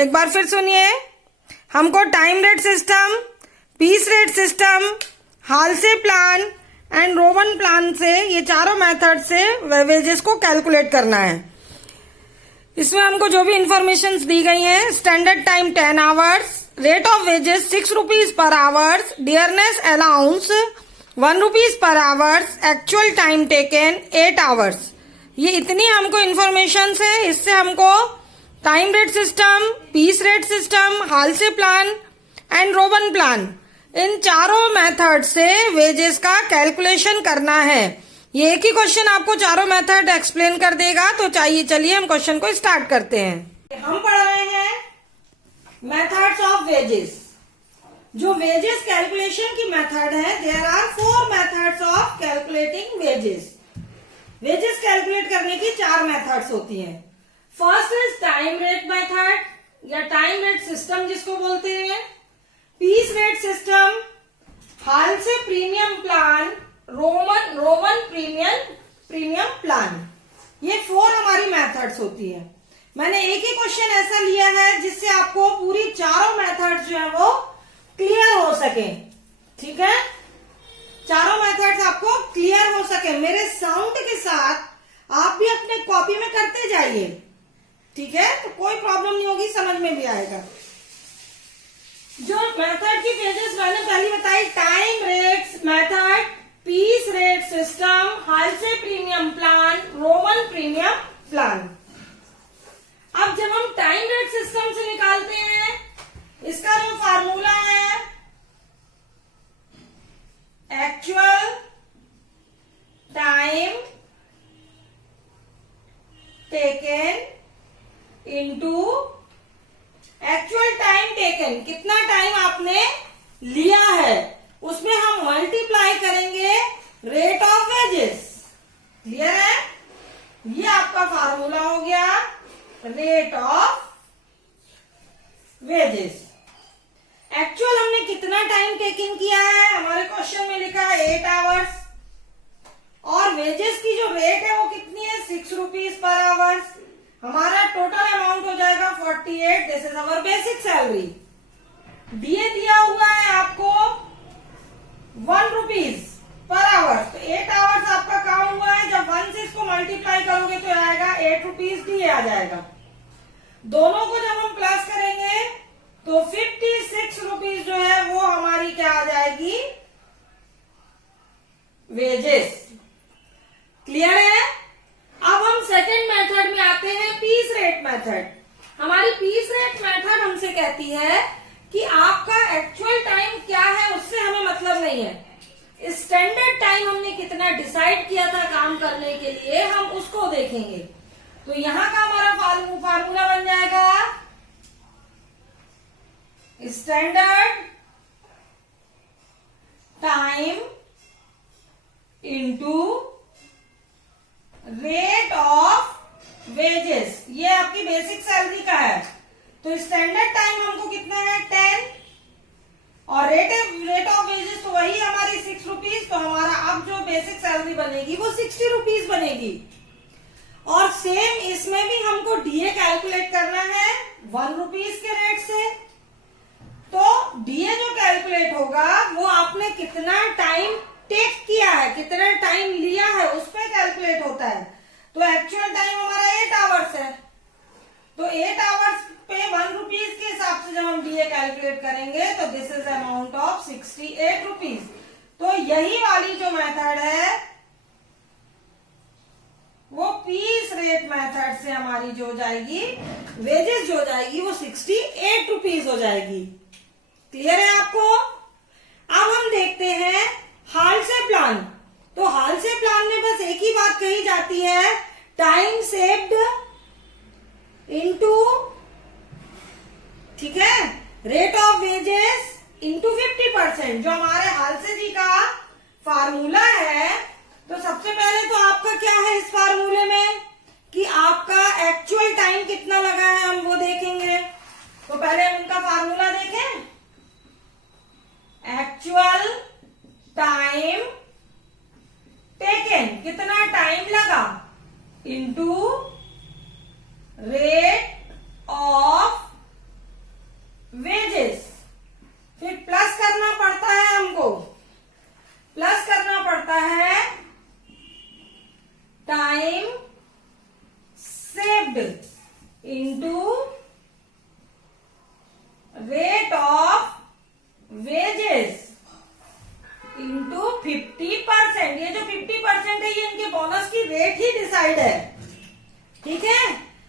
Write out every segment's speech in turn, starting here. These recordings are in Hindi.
एक बार फिर सुनिए, हमको time rate system, piece rate system, Halsey plan and Roman plan से, ये चारों मेथड से वेजेस को कैलकुलेट करना है। इसमें हमको जो भी इंफॉर्मेशन दी गई है, standard time 10 hours, rate of wages 6 rupees per hours, dearness allowance 1 rupees per hours, actual time taken 8 hours. ये इतनी हमको इंफॉर्मेशन है। इससे हमको time rate system, piece rate system, Halsey plan and Roman plan, इन चारों मेथड से वेजेस का कैलकुलेशन करना है। ये एक ही क्वेश्चन आपको चारों मेथड एक्सप्लेन कर देगा। तो चलिए हम क्वेश्चन को स्टार्ट करते हैं। हम पढ़ रहे हैं मेथड्स ऑफ वेजेस। जो वेजेस कैलकुलेशन की मेथड है, there are 4 methods of calculating wages. Wages calculate करने की 4 मेथड्स होती हैं। First is time rate method या टाइम रेट सिस्टम जिसको बोलते हैं, piece rate system, Halsey premium plan, Roman premium plan. ये 4 हमारी मेथड्स होती है। मैंने एक ही क्वेश्चन ऐसा लिया है जिससे आपको पूरी चारों मेथड्स जो है वो क्लियर हो सके। ठीक है, चारों मेथड्स आपको क्लियर हो सके। मेरे साउंड के साथ आप भी अपने कॉपी में करते जाइए। ठीक है, तो कोई प्रॉब्लम नहीं होगी, समझ में भी आएगा। जो मेथड की पेजेस मैंने पहले बताई, time rate method, piece rate system, Halsey premium plan, Roman premium plan. अब जब हम टाइम रेट सिस्टम से निकालते हैं, इसका जो फार्मूला है, actual time taken into actual time taken, कितना टाइम आपने लिया है, उसमें हम मल्टीप्लाई करेंगे रेट ऑफ वेजेस। क्लियर है? ये आपका फार्मूला हो गया रेट ऑफ वेजेस। एक्चुअल हमने कितना टाइम टेकिंग किया है, हमारे क्वेश्चन में लिखा है 8 आवर्स, और वेजेस की जो रेट है वो कितनी है, 6 रुपीज पर आवर्स। हमारा टोटल अमाउंट हो जाएगा 48। This is our basic salary. DA दिया हुआ है आपको 1 रुपीज पर आवर। तो 8 आवर्स आपका काम हुआ है। जब 1 से इसको मल्टीप्लाई करोगे तो आएगा 8 रुपीज डीए आ जाएगा। दोनों को जब हम प्लस करेंगे तो 56 रुपीज जो है वो हमारी क्या आ जाएगी, वेजेस। क्लियर है? अब हम सेकंड मेथड में आते हैं, पीस रेट मेथड। हमारी पीस रेट मेथड हमसे कहती है कि आपका एक्चुअल टाइम क्या है उससे हमें मतलब नहीं है। स्टैंडर्ड टाइम हमने कितना डिसाइड किया था काम करने के लिए, हम उसको देखेंगे। तो यहां का हमारा फार्मूला बन जाएगा standard time into rate of wages. ये आपकी बेसिक सैलरी का है। तो स्टैंडर्ड टाइम हमको कितना है, 10, और रेट ऑफ वेजेस तो वही हमारी 6 रुपीज। तो हमारा अब जो बेसिक सैलरी बनेगी वो 60 रुपीज बनेगी। और सेम इसमें भी हमको डीए कैलकुलेट करना है 1 रुपीज के रेट से। तो डीए जो कैलकुलेट होगा वो आपने कितना टाइम टेक किया है, कितना टाइम लिया है, उस पर कैलकुलेट होता है। तो एक्चुअल टाइम हमारा 8 आवर्स है। तो 8 आवर्स पे 1 रुपीज के हिसाब से जब हम डीए कैलकुलेट करेंगे तो this is amount of 68 rupees. तो यही वाली जो मेथड है वो पीस रेट मेथड से हमारी जो जाएगी, वेजेस जो जाएगी वो 68 रुपीज हो जाएगी। क्लियर है आपको? अब हम देखते हैं हालसे प्लान। तो हालसे प्लान में बस एक ही बात कही जाती है, टाइम सेव्ड इनटू, ठीक है, रेट ऑफ वेजेस इनटू 50%। जो हमारे हालसे जी का फार्मूला है, तो सबसे पहले तो आपका क्या है इस फार्मूले में कि आपका एक्चुअल टाइम कितना लगा है, हम वो देखेंगे। तो पहले हम इनका फार्मूला देखें। एक्चुअल टाइम टेकन, कितना टाइम लगा, into rate of saved into rate of wages into 50%। ये जो 50% है ये इनके बोनस की रेट ही डिसाइड है, ठीक है।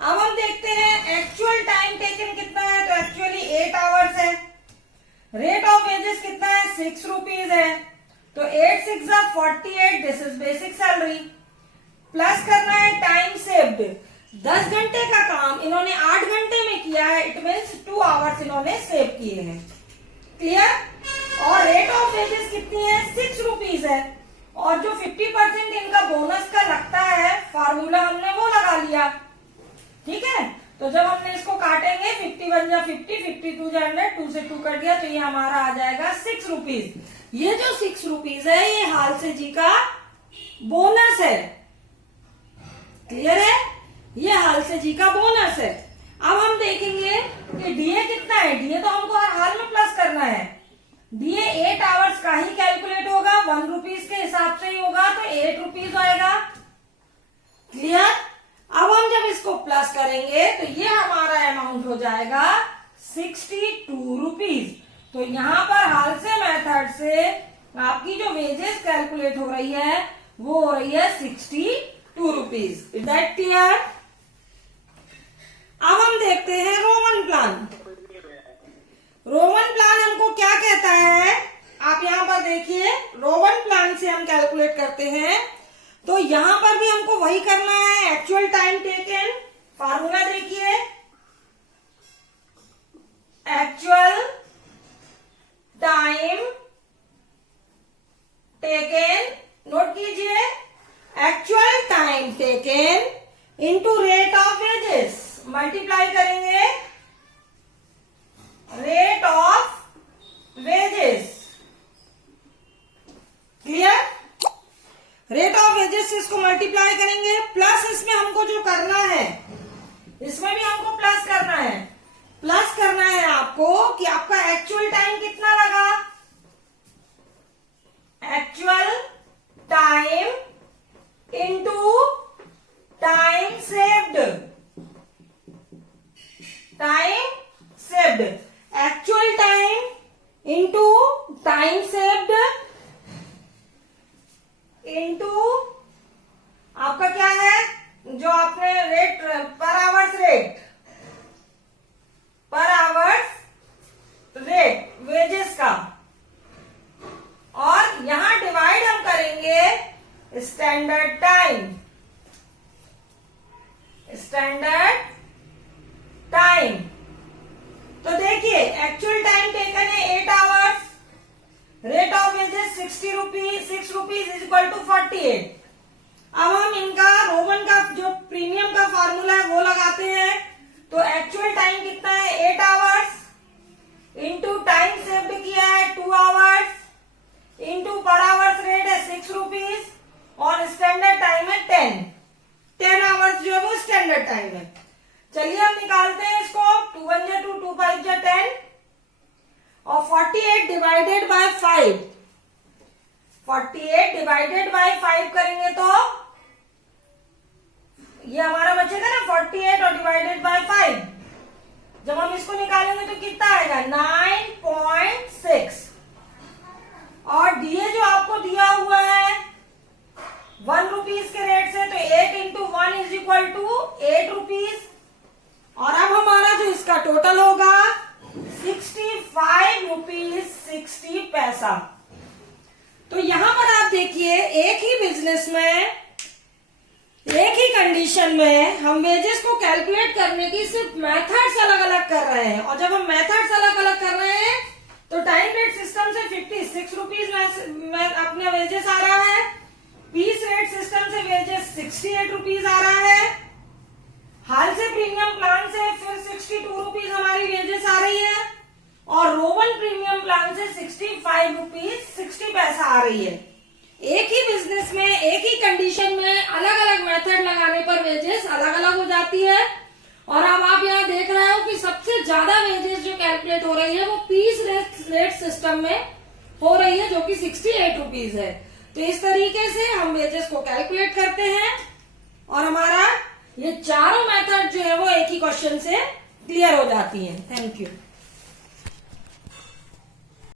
अब हम देखते हैं एक्चुअल टाइम टेकन कितना है, तो एक्चुअली 8 आवर्स है। रेट ऑफ वेजेस कितना है, 6 रुपीज है, तो 8 6 48, this is basic salary. Plus करना है टाइम सेव्ड, 10 घंटे का काम इन्होंने 8 घंटे में किया है, इट मीन्स 2 आवर्स इन्होंने सेव किए हैं। क्लियर। और रेट ऑफ वेजेस कितनी है, 6 रुपीज है, और जो 50% इनका बोनस का लगता है फार्मूला हमने वो लगा लिया, ठीक है। तो जब हमने इसको काटेंगे 51 जा 50, 52 जा 100, 2 से 2 कट गया, तो ये हमारा आ जाएगा 6 रुपीज। ये जो 6 रुपीज है ये हालसे जी का बोनस है। क्लियर है, ये हालसे जी का बोनस है। अब हम देखेंगे कि डीए कितना है। डीए तो हमको हर हाल में प्लस करना है। डीए 8 आवर्स का ही कैलकुलेट होगा, 1 रुपीज के हिसाब से ही होगा, तो 8 रुपीज आएगा। क्लियर। अब हम जब इसको प्लस करेंगे तो ये हमारा अमाउंट हो जाएगा 62 रुपीज। तो यहाँ पर हाल से मेथड से आपकी जो वेजेस कैलकुलेट हो रही है वो हो रही है 62 रुपीज। Is that clear. अब हम देखते हैं रोमन प्लान। रोमन प्लान हमको क्या कहता है, आप यहाँ पर देखिए, रोमन प्लान से हम कैलकुलेट करते हैं, तो यहां पर भी हमको वही करना है, एक्चुअल टाइम टेकन। फार्मूला देखिए, एक्चुअल टाइम टेकन, नोट कीजिए, actual time taken into rate of wages, multiply करेंगे rate of wages. Clear. Rate of wages से इसको मल्टीप्लाई करेंगे, प्लस इसमें हमको जो करना है, इसमें भी हमको प्लस करना है। प्लस करना है आपको कि आपका एक्चुअल टाइम कितना लगा, actual time into time saved, time saved, actual time into time saved into आपका क्या है, जो आपने रेट पर आवर्स रेट, पर आवर्स रेट वेजेस का, और यहां डिवाइड हम करेंगे स्टैंडर्ड टाइम, स्टैंडर्ड टाइम। तो देखिए एक्चुअल टाइम टेकन है 8 hours, rate of wages 60 rupees, 6 rupees is equal to 48। अब हम इनका रोमन का जो प्रीमियम का फार्मूला है वो लगाते हैं। तो एक्चुअल टाइम कितना है, 8 आवर्स इंटू टाइम सेव्ड किया है 2 आवर्स इंटू पर आवर्स रेट है 6 रुपीज, और स्टैंडर्ड टाइम है 10 आवर्स जो है वो स्टैंडर्ड टाइम है। चलिए हम निकालते हैं इसको, 2 1 जा 2, 2 5 जा 10, और 48 डिवाइडेड बाय 5, 48 डिवाइडेड बाय 5 करेंगे तो ये हमारा बचेगा ना 48 और डिवाइडेड बाय 5। जब हम इसको निकालेंगे तो कितना आएगा, 9.6। और डीए जो आपको दिया हुआ है 1 रुपीज के रेट से, तो 8 into 1 is equal to 8 rupees. और अब हमारा जो इसका टोटल होगा 65 रुपीज 60 पैसा। तो यहां पर आप देखिए, एक ही बिजनेस में, एक ही कंडीशन में हम वेजेस को कैलकुलेट करने की सिर्फ मेथड्स अलग अलग कर रहे हैं। और जब हम मेथड्स अलग अलग कर रहे हैं तो टाइम रेट सिस्टम से 56 रुपीज में अपने वेजेस आ रहा है, पीस रेट सिस्टम से वेजेस 68 रुपीज आ रहा है, हाल से प्रीमियम प्लान से फिर 62 रुपीज हमारी वेजेस आ रही है, और रोमन प्रीमियम प्लान से 65 रुपीज 60 पैसा आ रही है। एक ही बिजनेस में, एक ही कंडीशन में अलग अलग मेथड लगाने पर वेजेस अलग अलग हो जाती है। और अब आप यहाँ देख रहे हो कि सबसे ज्यादा वेजेस जो कैलकुलेट हो रही है वो पीस रेट सिस्टम में हो रही है, जो कि 68 रुपीज है। तो इस तरीके से हम वेजेस को कैलकुलेट करते हैं और हमारा ये चारों मेथड जो है वो एक ही क्वेश्चन से क्लियर हो जाती है। Thank you.